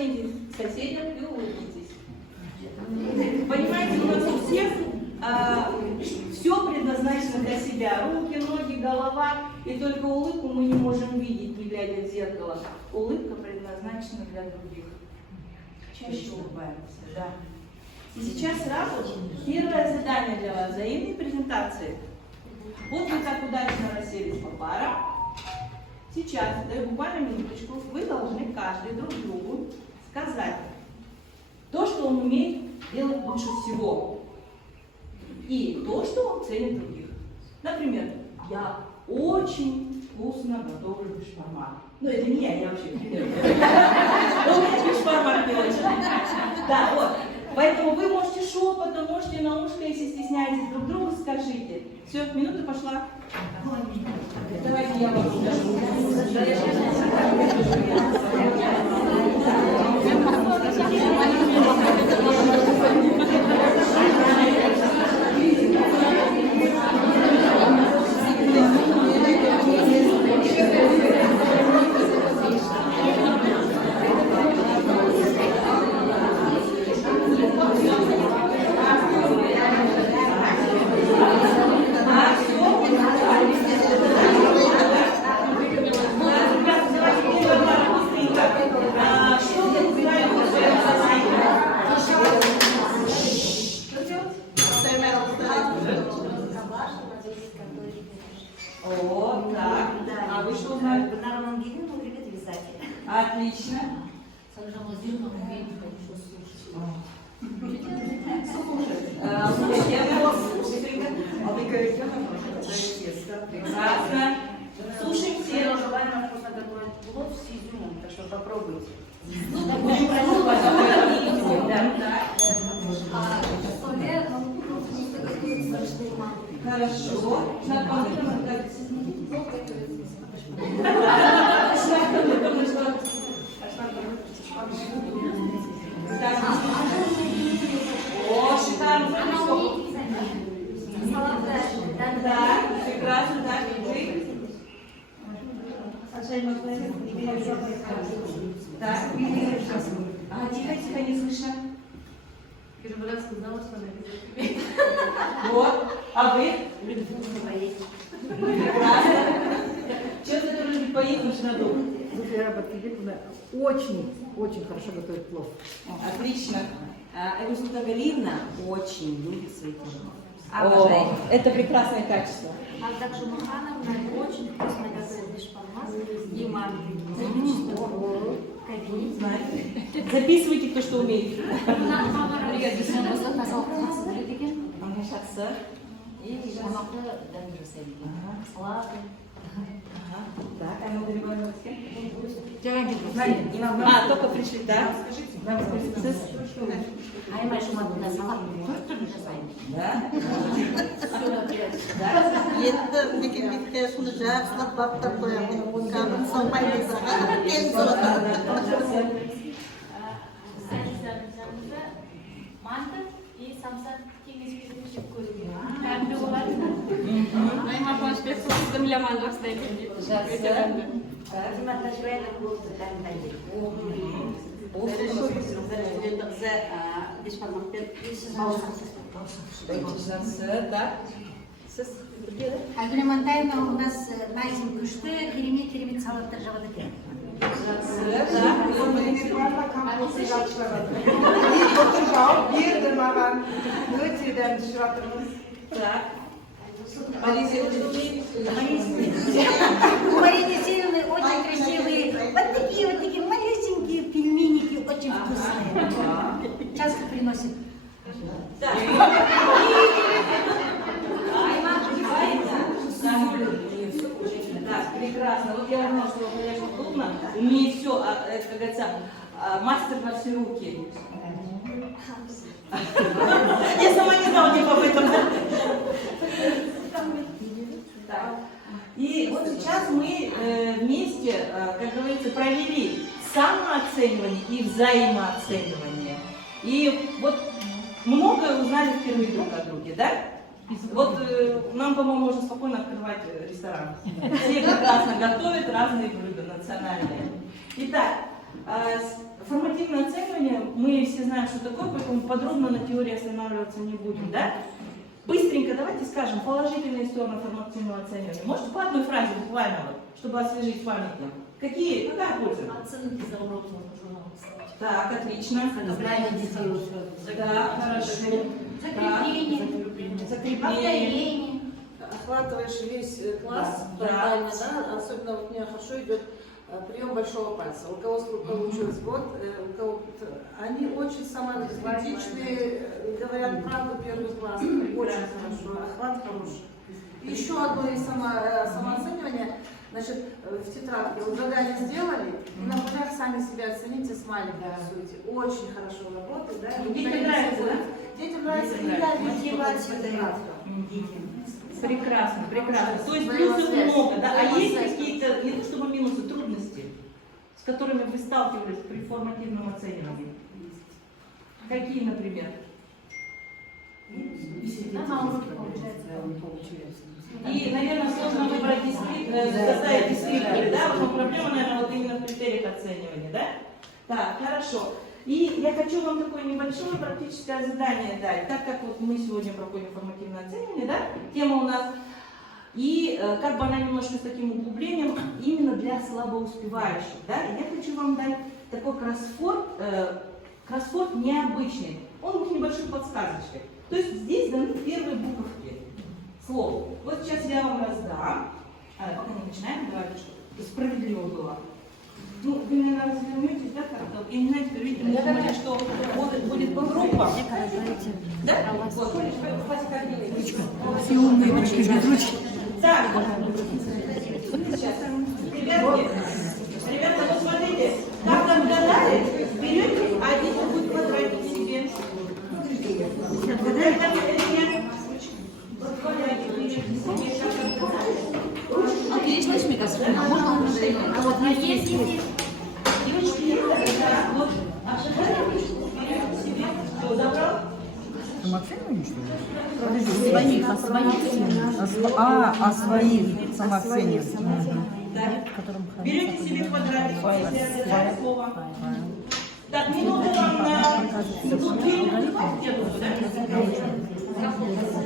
повернитесь к соседям и улыбнитесь. Понимаете, у нас у всех все предназначено для себя. Руки, ноги, голова. И только улыбку мы не можем видеть, не глядя в зеркало. Улыбка предназначена для других. Чаще улыбаемся, да. И сейчас сразу первое задание для вас. Взаимной презентации. Вот вы так удачно расселись по парам. Сейчас, даю буквально минуточку, вы должны каждый друг другу сказать то, что он умеет делать лучше всего. И то, что он ценит других. Например, я очень вкусно готовлю бешбармак. Ну, это не я вообще пример. У меня бешбармак не очень. Да, вот. Поэтому вы можете шепотом, можете на ушко, если стесняетесь, друг другу скажите. Все, минута пошла. Давайте я вам скажу. О, так. А вы что узнали? Любит вязать. Отлично. Прекрасно. Слушаем все. Я желаю вкусно готовить плов с изюмом, так что попробуйте. Хорошо. О, шикарно. Да, прекрасно, да, вы. Так, тихо, тихо, не слышно. Первый раз узнала, что она любит. Вот, а вы? Прекрасно. Человек, который любит поесть, нужно дома. Зуфера Баткибековна очень хорошо готовит плов. Отлично. Эльзута Галиевна очень любит своих мужей. О, это прекрасное качество. А также Махановна очень вкусно готовит бешбармак и манты. Записывайте то, что умеете. Так, а мы добиваемся с кем? А, только пришли, да? Да? Енді мекемекте шunu жақсылап баптап қоямын. Қанын салмаймыз. Кен манты и самса кеңес беруші көрінген. Тәмді болады. Найма Қуанышбекова сіздің маман жақсылайды. Жақсы. Фатима Ташбаева пловды дайындайды. Бешбармакпен Жақсы, так. Сіз бірге, да? Айгүл Амантаевна у нас на зим күшті керемет салаттар жабады екен. Жақсы, так. Берді маған өте дәмді ішіп жатырмыз. Так. Мария У Марины Северной очень красивые, вот такие малюсенькие пельменики, очень вкусные. Часто приносят. Так. Так, прекрасно. Вот я узнала, что вы, конечно, трудно. Умеет все, как говорится, мастер на все руки. Я сама не знала, типа об этом, да? Так. И вот сейчас мы вместе, как говорится, провели самооценивание и взаимооценивание. И вот многое узнали впервые друг о друге, да? Вот нам, по-моему, можно спокойно открывать ресторан. Все прекрасно готовят разные блюда национальные. Итак, формативное мы все знаем, что такое, поэтому подробно на теории останавливаться не будем, да? Быстренько давайте скажем положительные стороны формативного оценивания. Можете по одной фразе буквально, вот, чтобы освежить память? Какая польза? Оценки за урок можно журнал поставить. Так, отлично. Знание детей уже. Да, хорошо. Закрепление. Закрепление. Повторение. Охватываешь весь класс, Да. фронтально, да? Особенно вот у меня хорошо идет прием большого пальца. У кого сколько получилось год, у кого они очень самокритичные, говорят правду первый класс, очень хорошо, охват хороший. И еще одно из самооценивания, значит, в тетрадке вот задание сделали, и на полях сами себя оцените, смайлик рисуйте. Очень хорошо работает, да? Детям нравится, да? Детям нравится, и я вижу мотивацию тетрадка. Прекрасно, прекрасно. То есть Взаимосвязь. плюсов много, да? А есть Взаимосвязь. какие-то, не то чтобы минусы, трудности, с которыми вы сталкивались при формативном оценивании? Какие, например? На уроке получается. И, наверное, сложно выбрать составить дескриптор, да? Вот проблема, наверное, вот именно в критериях оценивания, да? Так, хорошо. И я хочу вам такое небольшое практическое задание дать, так как вот мы сегодня проходим формативное оценивание, да? Тема у нас, и как бы она немножко с таким углублением именно для слабоуспевающих, да? И я хочу вам дать такой кроссворд необычный, он будет небольшой подсказочкой. То есть здесь даны первые буковки слов. Вот сейчас я вам раздам. Пока не начинаем, давайте, чтобы справедливо было. Ну, вы, наверное, развернетесь, да, как-то? Я не знаю, теперь, видите, я думаю, что будет по группам. Да? Вот. Все умные ручки без ручки. Так. Сейчас. Ребята, вот смотрите, как отгадали, берете один такой квадратик себе. А ты есть ночник, а можно он уже? А вот есть. Девочки, да, вот. Берете себе. Все, забрал? Самооценивание, что ли? Своих самооценивание. Берете себе квадратик, если это слово. Так, минуту вам на тут 2 минуты.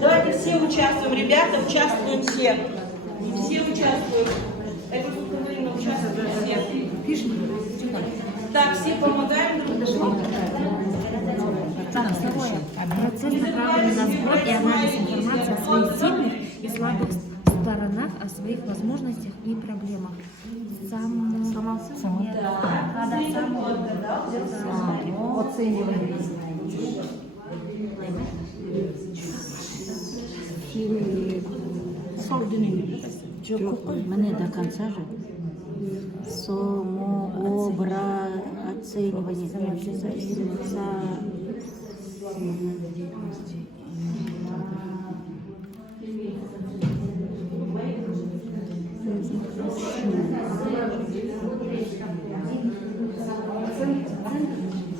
Давайте все участвуем, ребята, участвуем все. Все участвуют. Это тут говорим, участвуют все. Так, все помогаем друг другу. Процесс направлен на сбор и анализ информации о своих сильных и слабых сторонах, о своих возможностях и проблемах. Оценивание. Мене до конца же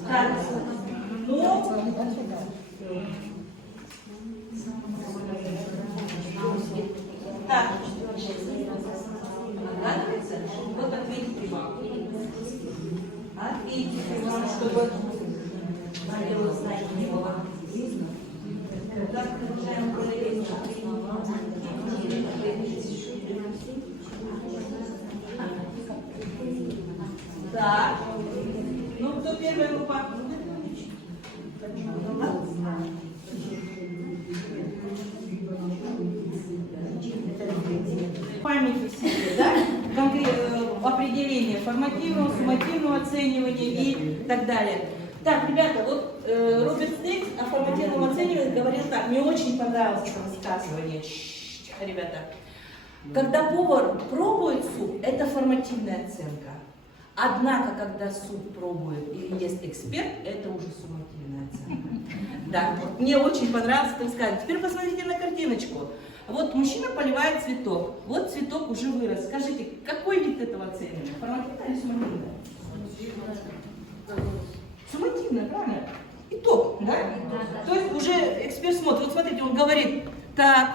Так, ну, так, догадывается? Вот ответите вам. Ответите вам, чтобы правила знать не было. Так, продолжаем проверять. Так, ну кто первая группа? Памяти себе, да? Определение формативного, суммативного оценивания и так далее. Так, ребята, вот Роберт Стейкс о формативном оценивании говорил так, мне очень понравилось это высказывание. Ребята, когда повар пробует суп, это формативная оценка. Однако, когда суп пробует или есть эксперт, это уже суммативная оценка. Да, вот мне очень понравилось это высказывание. Теперь посмотрите на картиночку. Вот мужчина поливает цветок. Вот цветок уже вырос. Скажите, какой вид этого оценивания? Формативное или суммативное? Суммативное, правильно? Итог, да? То есть уже эксперт смотрит. Вот смотрите, он говорит, так,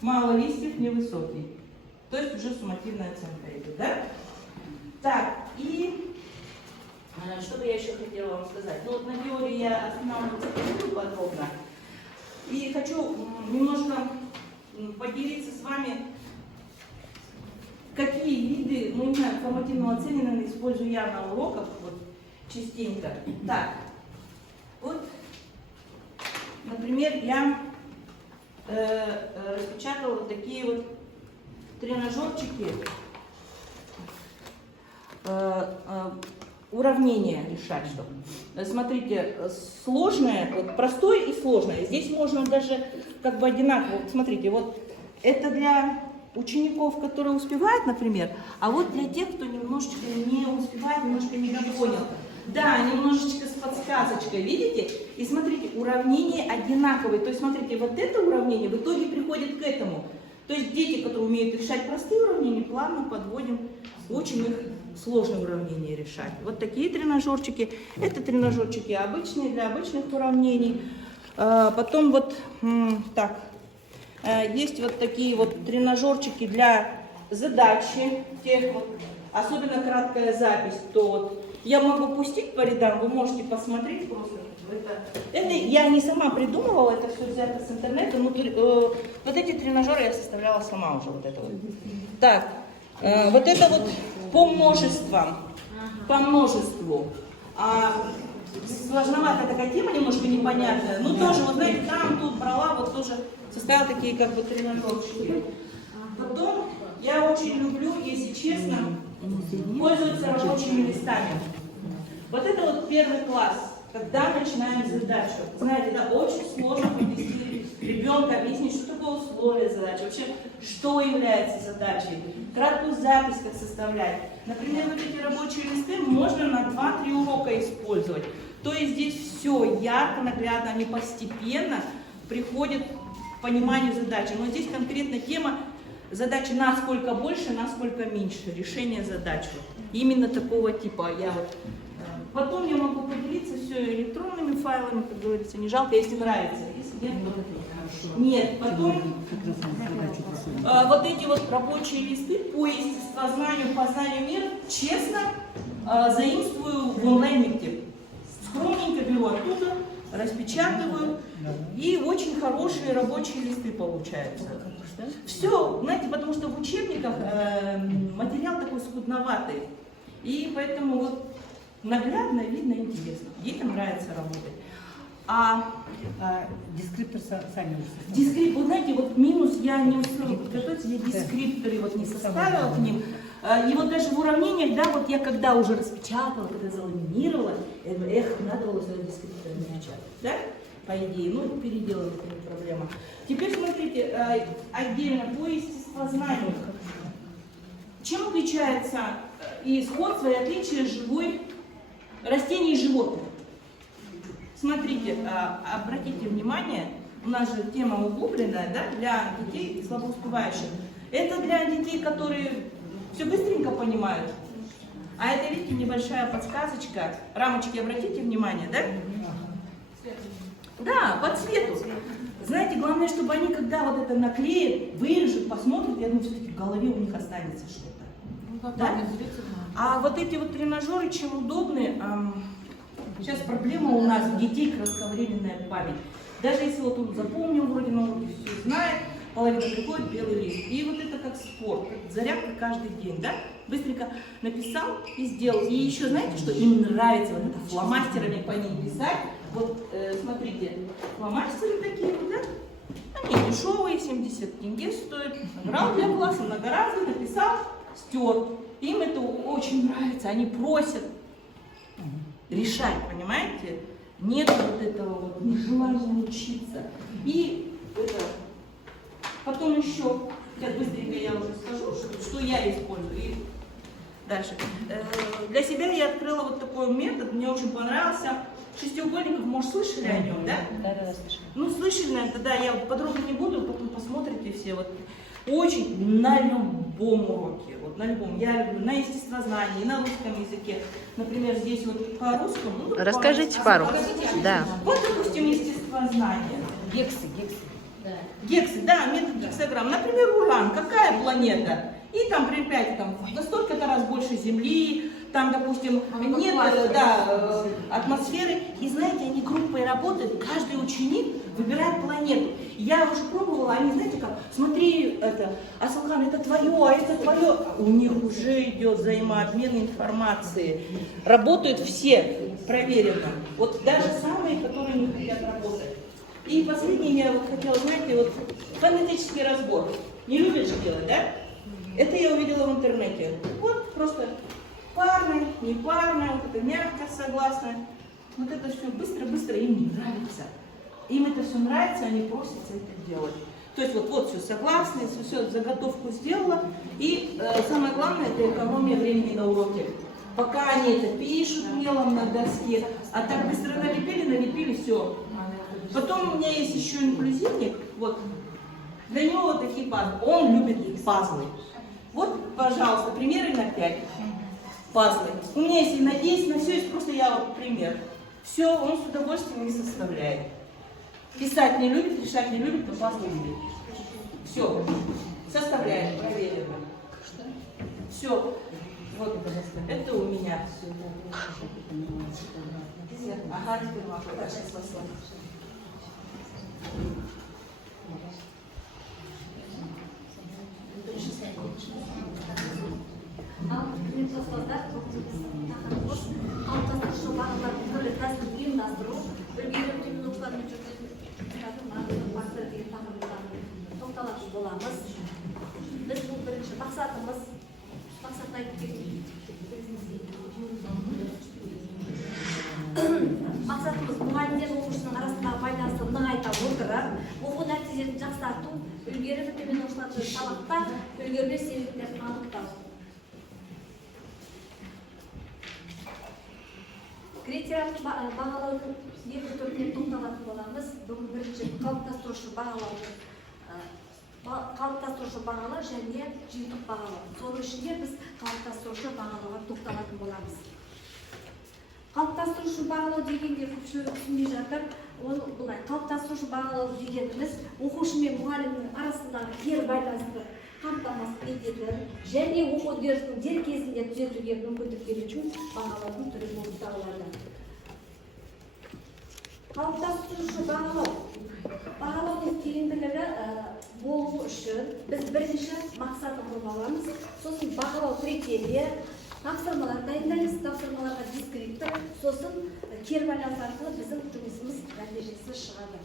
мало листьев, невысокий. То есть уже суммативная оценка идет, да? Так, и Что-то я еще хотела вам сказать. Ну вот на теории я останавливаться не буду подробно. И хочу немножко поделиться с вами, какие виды, ну не знаю, формативного оценивания использую я на уроках, вот частенько. Так, вот, например, я распечатала вот такие вот тренажерчики, уравнения решать, что. Смотрите, сложное, вот простое и сложное. Здесь можно даже как бы одинаково. Вот смотрите, вот это для учеников, которые успевают, например, а вот для тех, кто немножечко не успевает, немножко не понял. Да, немножечко с подсказочкой, видите? И смотрите, уравнения одинаковые. То есть, смотрите, вот это уравнение в итоге приходит к этому. То есть дети, которые умеют решать простые уравнения, плавно подводим, учим их сложные уравнения решать. Вот такие тренажерчики. Это тренажерчики обычные, для обычных уравнений. Потом вот так. Есть вот такие вот тренажерчики для задачи, тех вот, особенно краткая запись, то вот я могу пустить по рядам, вы можете посмотреть просто. Это я не сама придумывала, это все взято с интернета, но вот эти тренажеры я составляла сама уже, вот это вот. Так, вот это вот по множествам, по множеству. Сложноватая такая тема, немножко непонятная, но тоже, вот знаете, там, тут брала, вот тоже составила такие как бы тренажерчики. Потом я очень люблю, если честно, пользоваться рабочими листами. Вот это вот первый класс, когда начинаем задачу. Знаете, да, очень сложно повести ребенка, объяснить, что такое условие задачи, вообще, что является задачей, краткую запись как составлять. Например, вот эти рабочие листы можно на 2-3 урока использовать. То есть здесь все ярко, наглядно, они постепенно приходят к пониманию задачи. Но здесь конкретно тема задачи насколько больше, насколько меньше, решение задач. Именно такого типа. Потом я могу поделиться все электронными файлами, как говорится, не жалко, если нравится. Если нет, то нет. Потом вот эти вот рабочие листы по естествознанию, познанию мира, честно, заимствую в онлайн-мектеп. Скромненько беру оттуда, распечатываю, и очень хорошие рабочие листы получаются. Все, знаете, потому что в учебниках материал такой скудноватый, и поэтому вот наглядно, видно, интересно. Детям нравится работать. Дескриптор сами уже. Дескриптор, вот знаете, вот минус я не успела подготовиться, я дескрипторы вот не составила к ним. И вот даже в уравнениях, да, вот я когда уже распечатала, когда заламинировала, надо было свои дескрипторы напечатать, да, по идее, ну, переделала, это не проблема. Теперь смотрите, отдельно по естествознанию. Чем отличается и сходство, и отличие растений и животных? Смотрите, обратите внимание, у нас же тема углубленная, да, для детей слабоуспевающих. Это для детей, которые все быстренько понимают. А это, видите, небольшая подсказочка. Рамочки, обратите внимание, да? Да, по цвету. Знаете, главное, чтобы они, когда вот это наклеят, вырежут, посмотрят, я думаю, все-таки в голове у них останется что-то. Да? А вот эти вот тренажеры, чем удобны, сейчас проблема у нас у детей кратковременная память. Даже если вот он запомнил, вроде на уроке все знает, половина приходит, белый лист. И вот это как спорт, как зарядка каждый день, да? Быстренько написал и сделал. И еще знаете, что им нравится вот это фломастерами по ним писать. Вот смотрите, фломастеры такие вот, да? Они дешевые, 70 тенге стоят. Набрал для класса, многоразовый, написал, стер. Им это очень нравится, они просят решать, понимаете? Нет вот этого вот нежелания учиться. И это, потом еще, сейчас быстренько я уже скажу, что я использую. И дальше. Для себя я открыла вот такой метод, мне очень понравился. Шестиугольников, может, слышали о нем, да? Да, слышали. Ну, слышали, наверное, да, я вот подробно не буду, потом посмотрите все. Вот. Очень на любом уроке, вот на любом, я люблю на естествознании, на русском языке. Например, здесь вот по русскому. Ну, Расскажите пару. Да. Вот, допустим, естествознание. Гексы. Гексы, да, метод гексограмм. Например, Уран, какая планета? И там припять там во столько-то раз больше Земли, там, допустим, нет атмосферы. И знаете, они группой работают, каждый ученик выбирает планету. Я уже пробовала, они, знаете как, смотри, это, Асылхан, это твое, а это твое. У них уже идет взаимообмен информации. Работают все, проверено. Вот даже самые, которые не хотят работать. И последнее, я вот хотела, знаете, вот фонетический разбор. Не любят же делать, да? Это я увидела в интернете. Вот просто парное, непарное, вот это мягко, согласное. Вот это все быстро-быстро им не нравится. Им это все нравится, они просятся это делать. То есть вот все согласное, все заготовку сделала. И самое главное, это экономия времени на уроке. Пока они это пишут мелом на доске, а так быстро налепили, все. Потом у меня есть еще инклюзивник, вот, для него вот такие пазлы. Он любит пазлы. Вот, пожалуйста, примеры на 5 пазлы. У меня есть и на 10, на все, есть просто я вот пример. Все, он с удовольствием не составляет. Писать не любит, решать не любит, но пазлы любит. Все, составляет, проверено. Все, вот это у меня. Ага, теперь могу дальше слова. Біз бұл бірінші мақсатымыз мұғалімдер оқушының арасындағы байланысты нығайта отырып, оқу нәтижесін жақсарту, үлгерімі төмен оқушыларды сабақта үлгермес себептерін анықтау. Критериялық бағалаудың екі түріне тоқталатын боламыз. Бүгін бірінші қалыптастырушы бағалау және жиынтық бағалау. Соның ішінде біз қалыптастырушы бағалауға тоқталатын боламыз. Қалыптастырушы бағалау дегенде көпшілігі түсінбей жатыр. Ол былай, қалыптастырушы бағалау дегеніміз оқушы мен мұғалімнің арасындағы кері байланысты қамтамасыз ететін және оқу үдерісін дер кезінде түзетуге мүмкіндік беретін бағалаудың түрі болып табылады. Қалыптастырушы бағалаудың тиімділігі болу үшін біз бірінші мақсатын құрмаламыз, сосын бағалау критерийі, тапсырмалар дайындаймыз, тапсырмаларға дискриптор, сосын кері байланыс арқылы біздің жұмысымыз нәтижесі шығады.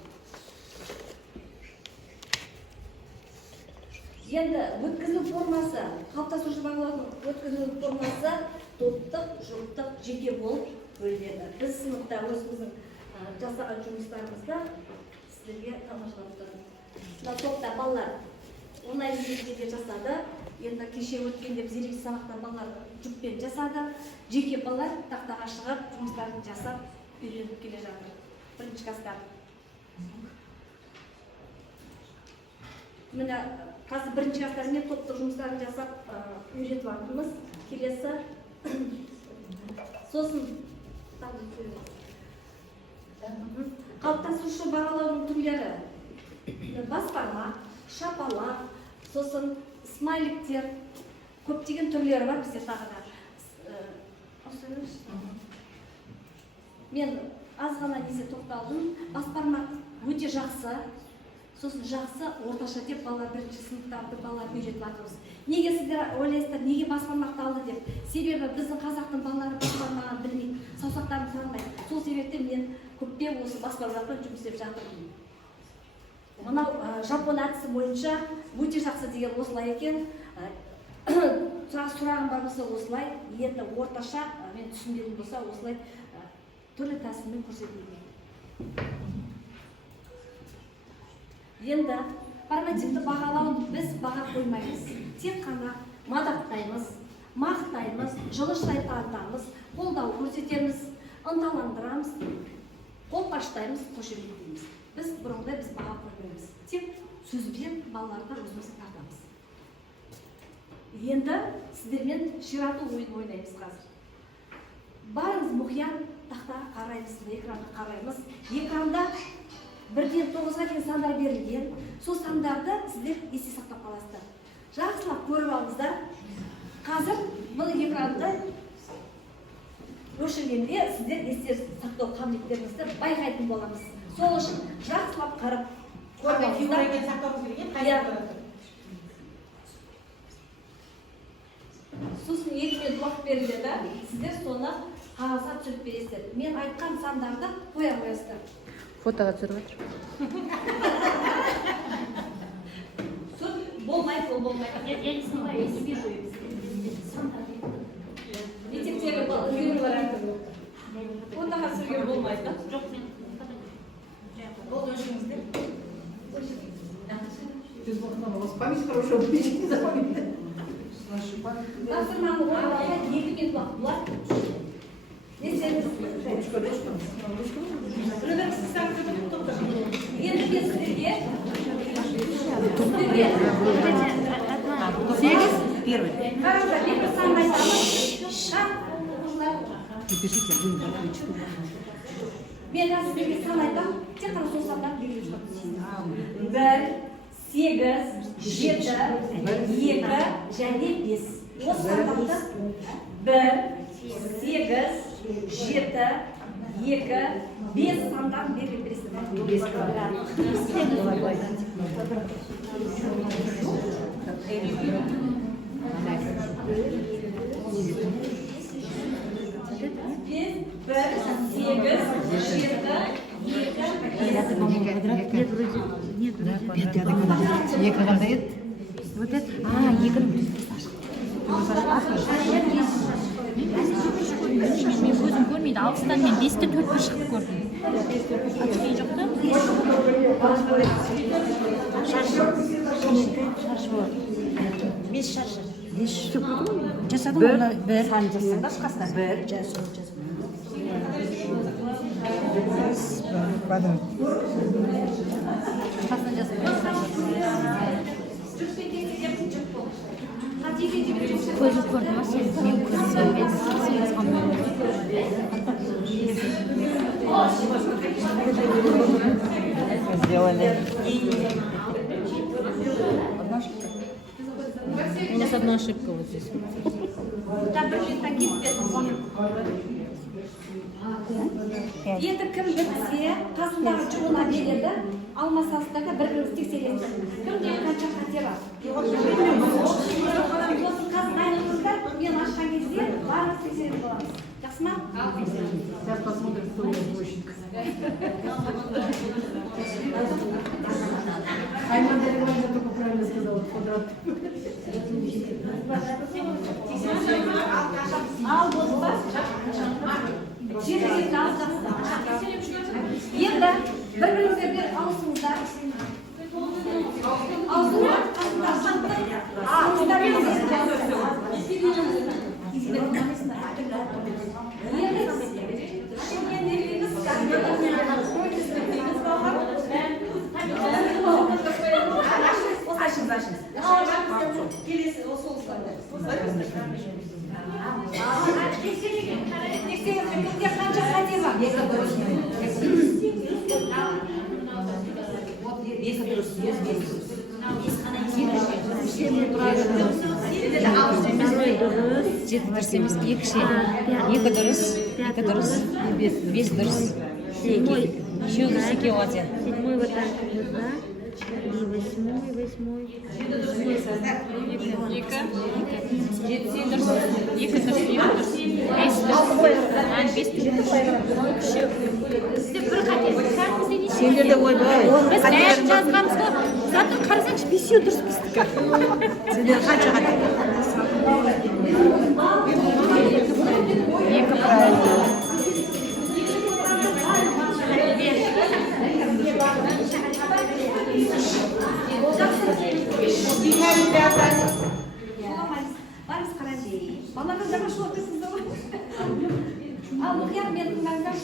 Енді өткізілу формасы, қалыптастырушы бағалаудың өткізілу формасы топтық, жұптық, жеке болып бөлінеді. Біз сыныпта өзіміздің жасаған жұмыстарымызда сіздерге тамашалап тұрмыз. Мына топта балалар онлайн режимде жасады. Енді кеше өткенде біз ерекше сабақта балалар жұппен жасады. Жеке балалар тақтаға шығып, жұмыстарын жасап, үйреніп келе жатыр. Бірінші класстар. Міне қазір бірінші класстармен топтық жұмыстарын жасап үйретіп жатырмыз. Келесі сосын қалыптастырушы бағалаудың түрлері баспарма, шапалақ, сосын смайликтер, көптеген түрлері бар бізде тағы да. Мен аз ғана несе тоқталдым. Баспарма өте жақсы, сосын жақсы, орташа деп балалар бірінші сыныптарды балалар үйретіп жатырмыз. Неге сіздер ойлайсыздар, неге баспармақты алды деп? Себебі біздің қазақтың балалары баспарманы білмейді, саусақтарын танымайды. Сол себептен мен көптен осы баспармамен жұмыс істеп жатырмын. Мынау жапон әдісі бойынша өте жақсы деген осылай екен. Сұрағым бар болса осылай, енді орташа мен түсінбедім болса осылай түрлі тәсілмен көрсетілген. Енді формативті бағалауын біз баға қоймаймыз. Тек қана мадақтаймыз, мақтаймыз, жылыштай танытамыз, қолдау көрсетеміз, ынталандырамыз, қолпаштаймыз, қошеметтейміз. Біз бұрынғыдай біз баға қоймаймыз. Тек сөзбен балаларға өзімізді тартамыз. Енді сіздермен ширату ойын ойнаймыз қазір. Барыңыз мұқият тақтаға қараймыз, экранға қараймыз. Экранда 1-ден 9-ға дейін сандар берілген. Сол сандарды сіздер есте сақтап қаласыздар. Жақсылап көріп алыңыздар. Қазір бұл экранды өшіргенде сіздер есте сақтау қабілеттеріңізді байқайтын боламыз. Сол үшін жақсылап қарап көріңіздер. Сосын 2 минут уақыт беріледі, сіздер соны қағазға түсіріп бересіздер. Мен айтқан сандарды қоя қоясыздар. Фотоға түсіріп отыр. Болмайды, ол болмайды. Я не снимаю, я не вижу их. Мектептегі үлгері бар әртүрлі. Фотоға түсіруге болмайды, да? Жоқ, мен Ол өшіңіздер. Без блокнота, у вас память хорошая, вы ничего не запомните. Тапсырманы орындауға 2 минут уақыт болады. Енді мен сіздерге Сегіз, первый. қараңыздар, мен бір санды айтамын. Напишите, вы не Мен қазір сіздерге сан айтамын, тек қана сол сандарды белгілеп шығарыңыз. 1, 8, 7, 2 және 5. Осы сандарды 1, 8, 7, 2, 5 сандарын белгілеп бересіздер. Вот это. Екі. Мен көзім көрмейді, алыстан мен 5-те 4-те шығып көрдім. Ачықи жоқ та? Шаршы болады. 5 шаршы. Жасадың оны бір. Сан жасың басқасына бір. Көзім көрді ма сен? Мен көрдім. Сделали. У нас одна ошибка вот здесь. Енді кім бітсе, қасындағы жұғына береді, алмасасыздағы бір-біріңізді тексересіздер. Кімде қанша қате бар? Осы қазір айныңыздар, мен ашқан кезде барлық тексеріп боламыз. Жақсы ма? Сейчас посмотрим, кто у нас двойщик. Айман Дарьевна только правильно сказала, квадрат. Ал болды ба? Жердегі ал жақсы. Енді бір-біріңіздерге ауысыңыздар. Ауысыңыздар, келесі сол тексеріңіздер, қанша қате бар? Екі дұрыс, Седьмой вот так, да? И восьмой. Сендерде ой бар. Біз бәрін жазғанбыз ғой. Зато қарасаңшы, бесеу дұрыс біздікі. Сендер қанша қате? Екі правильно. Барыңыз қараңыз. Балаға жаңашыл оқисыздар ғой. Ал мұқият мен тыңдаңыздар.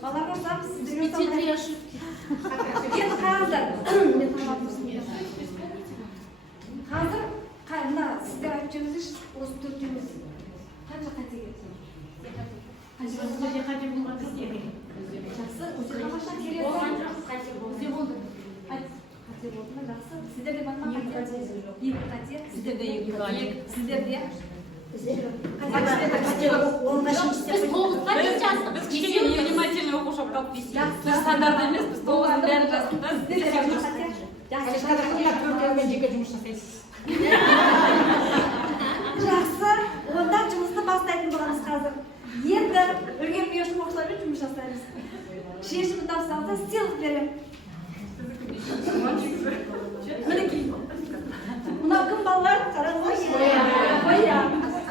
Балаға зам сіздерге енді қараңыздар. Қазір мына сіздер айтып жүріңіздерші, осы төртеуміз қанша қате кетті? Жақсы, өте тамаша келеді. Қате болды ма? Жақсы. Сіздерде бар ма қате? Екі қате. Сіздерде екі қате. Сіздерде Biz to'g'izda kechasi, biz kechagina внимательно o'qishib qoldik. Biz standart emas, biz to'g'izda beri Жақсы, онда жұмысты бастайтын боламыз қазір. Енді үлгермей оқушылармен жұмыс жасаймыз. Шешімді тапсаңыздар, сыйлық беремін. Мінекей. Мынау кім балалар? Қараңыздаршы.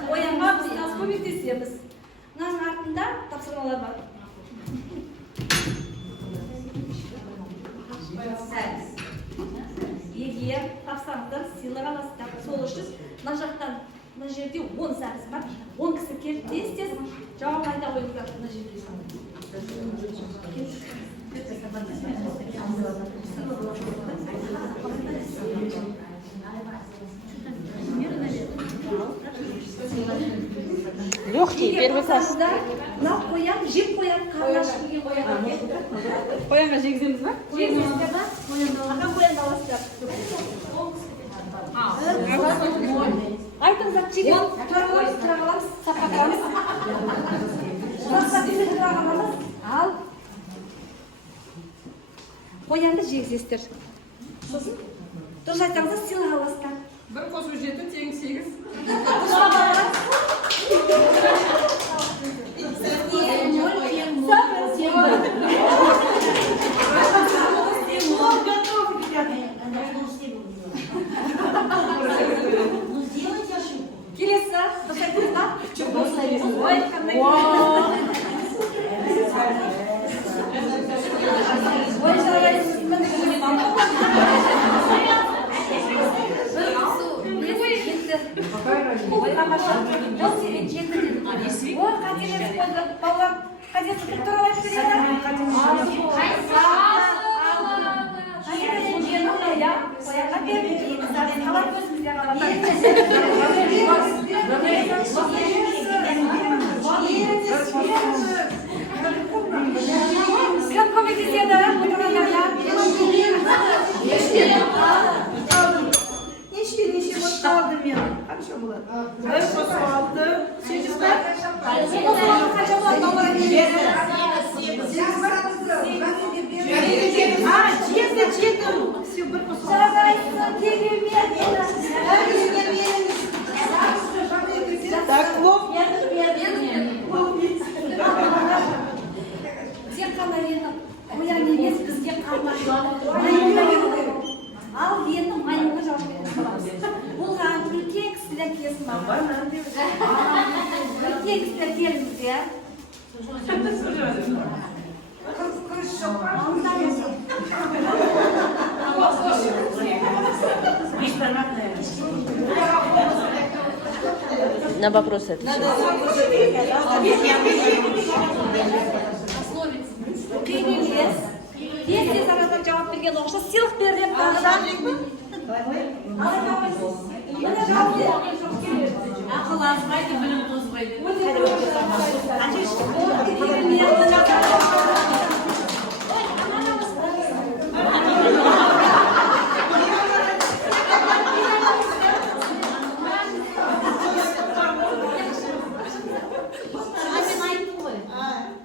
Оянға біз қазір көмектесеміз. Мынаның артында тапсырмалар бар. Егер тапсаңыздар, сыйлық аласыздар. Сол үшін мына жақтан, мына жерде 10 сәбіз бар. 10 кісі келіп тез-тез жауап айта қойыңыздар мына жерде. Легкий, первый класс. Мынау қоян, жеп қоян, қарнаш келген қоян. Қоянға жегіземіз ба? Жегіземіздер ба? Ақан қоянды аласыздар. Айтыңыздар, жеген тұрағаламыз, сапақаламыз. Тұрағаламыз, ал қоянды жегізесіздер. Сосын дұрыс айтсаңыздар, сыйлық аласыздар. Бір қосу 7, тең 8. Келесі, дұрыс айтыңыздар. Ой, қандай ой, жарайсыз. Ой, тамаша. Ол сирек жетті деді. Ой, қателесіп қойды. Балалар, қателесіп тұрып айтып береді. Қателесіп жені қоя. Қояға беріп, қалар көзімізде қалады. Кім көмектеседі? Неше вот қалды мен. Қанша болады? Бір қосу 6, 8 бар. Қанша болады? Балалар береді. 7. Все, бір қосу. Жарайсың, тегемен. Так, лоб. Тек қана енді қоян емес, бізге қалмақ. Ал енді майынға жауап береміз. Бұл қан үлкен кісілер келсін маған. Үлкен кісілер келіңіздер. На вопрос это. Үлкен емес. Тез-тез арадан жауап берген оқшы сыйлық беріп ақыл азбайды, білім тозбайды.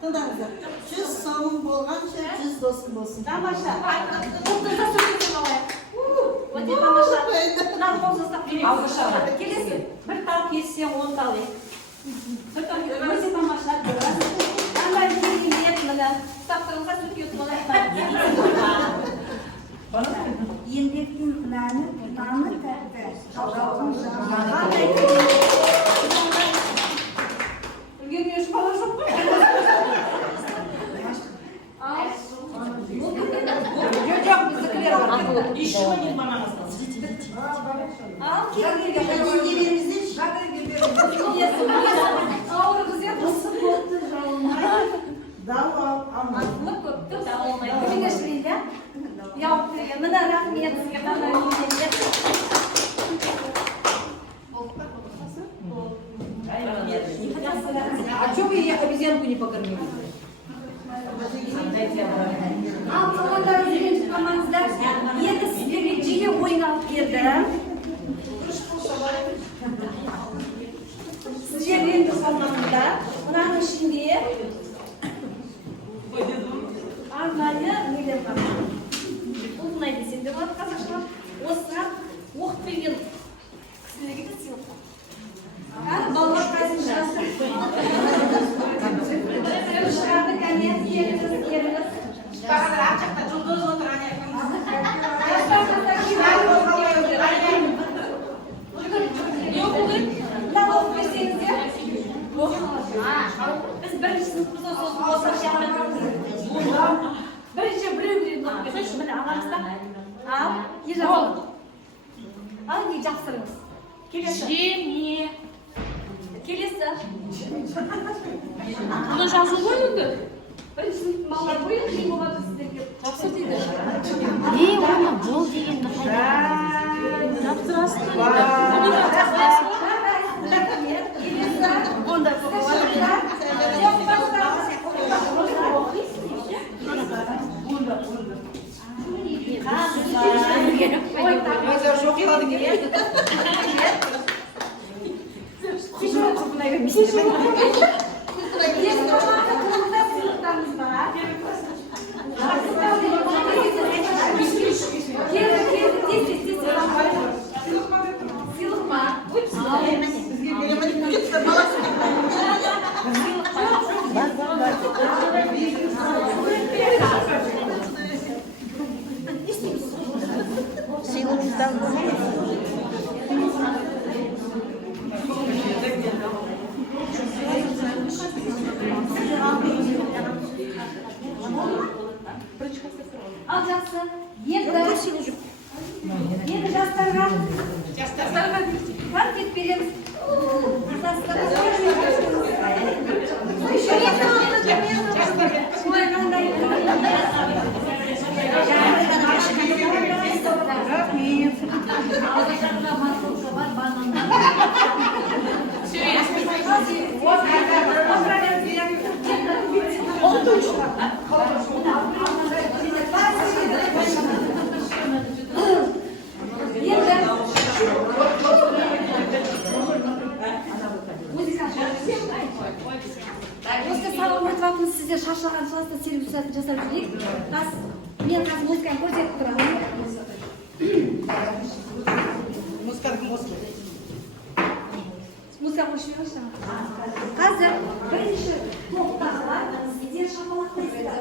Тыңдаңыздар. 100 сомың болғанша 100 досың болсын. Тамаша. Құттықтар сөйлесем алайық. Өте тамаша. Мынаны қол ұстап берейік. Келесі. Бір тал кессең 10 тал ек. Өте тамаша. Қандай керемет мына. Тапсырылға сөтке ұтып еңбектің мәні, наны тәтті. Жалғаудың жаңағы. Үлгермей үш бала жоқ қой. Еще один банан остался. Ал келген ауыр қызет осы болды жалынмай. Ақылы көпті жалынмайды. Кеңешілейді. Яуып берген. Мына рахмет сізге қандай еңбек. А что вы обезьянку не покормили? Ал қалғандар үйреніп қалмаңыздар. Енді сіздерге жиі ойын алып келдім. арнайы нелер бар. Ұлынай десем де болады қазақша. Осыған оқып берген кісілерге де сыйлық бар. Балалар қайсың шығасың? Шығады, кәмет, еріңіз. жұлдыз отырған Мына оқып берсеңіздер. Біз бірінші сыныппыз осы бірінші біреу оқып берсеңіз, міне ағамызда. Ал, ал, не жақсырыңыз. Жеме. Келесі. Бұны жазу ғой енді. Бірінші сыныптың балалар бойы не болады сіздерге? Жақсы дейді. Оны бол дегенді қайда? Тапсырасың. Келесі. Онда ал жақсы. Енді жастарға конфет береміз. Осы салон айтыватырмыз, сіздер шашылған шығасыздар, сервис жасап жүрейік. Мен қазір музыканы көрсетіп тұрамын. Музыка қойып жіберіңізші. Қазір бірінші топтағылар сіздер шапалақтайсыздар.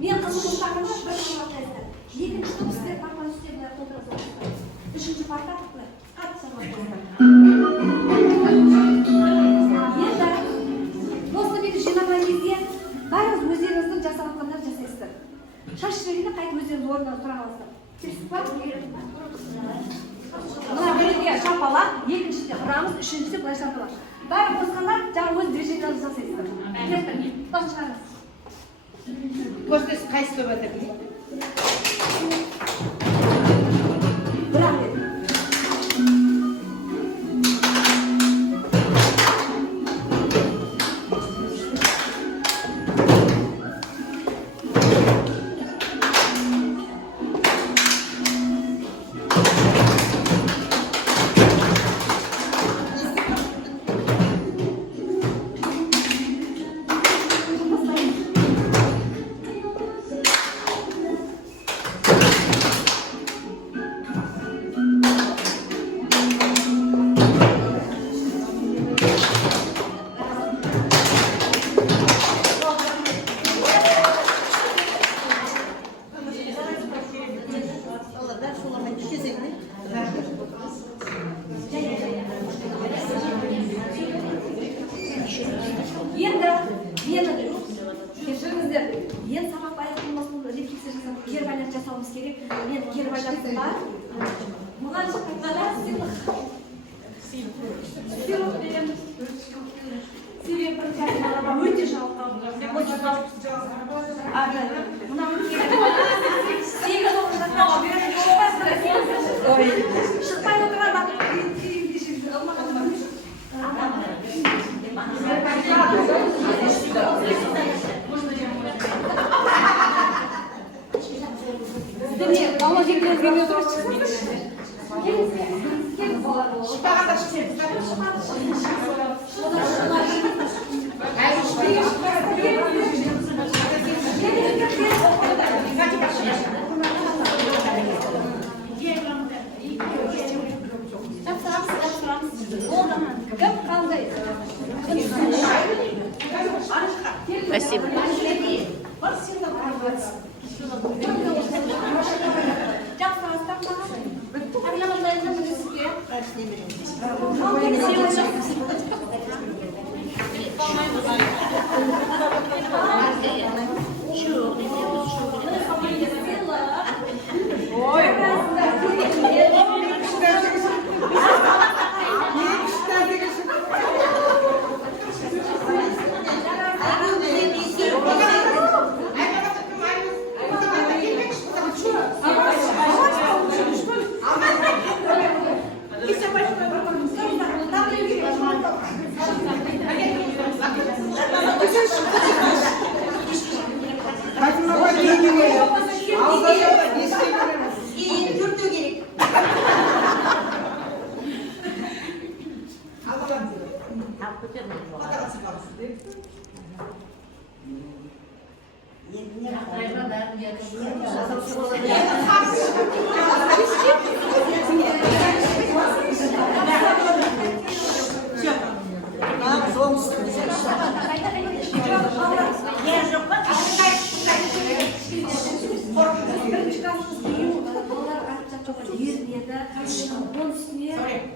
Мен қызыл топтағыма бір шапалақтайсыздар. Екінші топ сіздер партаның үстіне толтырасыздар. Үшінші парта қатты шапалақтайсыздар. Осы беті жинаған кезде бәріңіз өздеріңіздің жасалатқандарын жасайсыздар. Шаш жібергенде қайтып өздеріңіз орнынан тұра қаласыздар. Келісіп па? Мына бірінде шапалақ, екіншіде ұрамыз, үшіншіде былай шапалақ. Бәрі қосқанда жаңа өз дәрежелеріңізді жасайсыздар. Келістір, тосын шығарыңыз. Көрсетесіз қайсы топ атыр? Бірақ деді. Кешіріңіздер, енді сабақ аяқталмасын репетиция жасап, кері байлап жасауымыз керек. Мен кері байлаптым бар. Мұған шыққанда сыйлық береміз. Себебі бір кәсіпорынға өте жалқау. Мына сегіз оқушыға шықпай отырғанда Алла жеңгелеріңізге не отырып шығыңыз? Шықпағанда шығыңыз. Спасибо.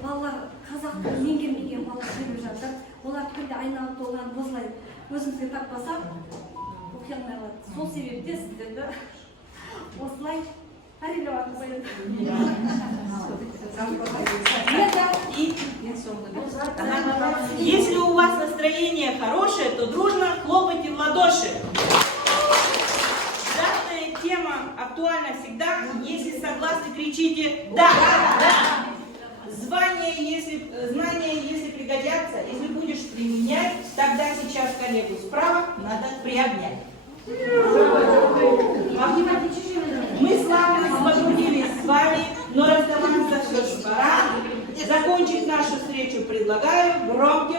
Балалар қазақ меңгермеген балалар жүріп жатыр. Олар түгелде айналып толған осылай өзімізге тартпасақ оқи алмай қалады. Сол себепте сіздерді осылай тәрбиелеп Если у вас настроение хорошее, то дружно хлопайте в ладоши. Данная тема актуальна всегда. Если согласны, кричите «да». Знания, если пригодятся, если будешь применять, тогда сейчас коллегу справа надо приобнять. Мы славно потрудились с вами, но разговариваться все же пора. Закончить нашу встречу предлагаю громким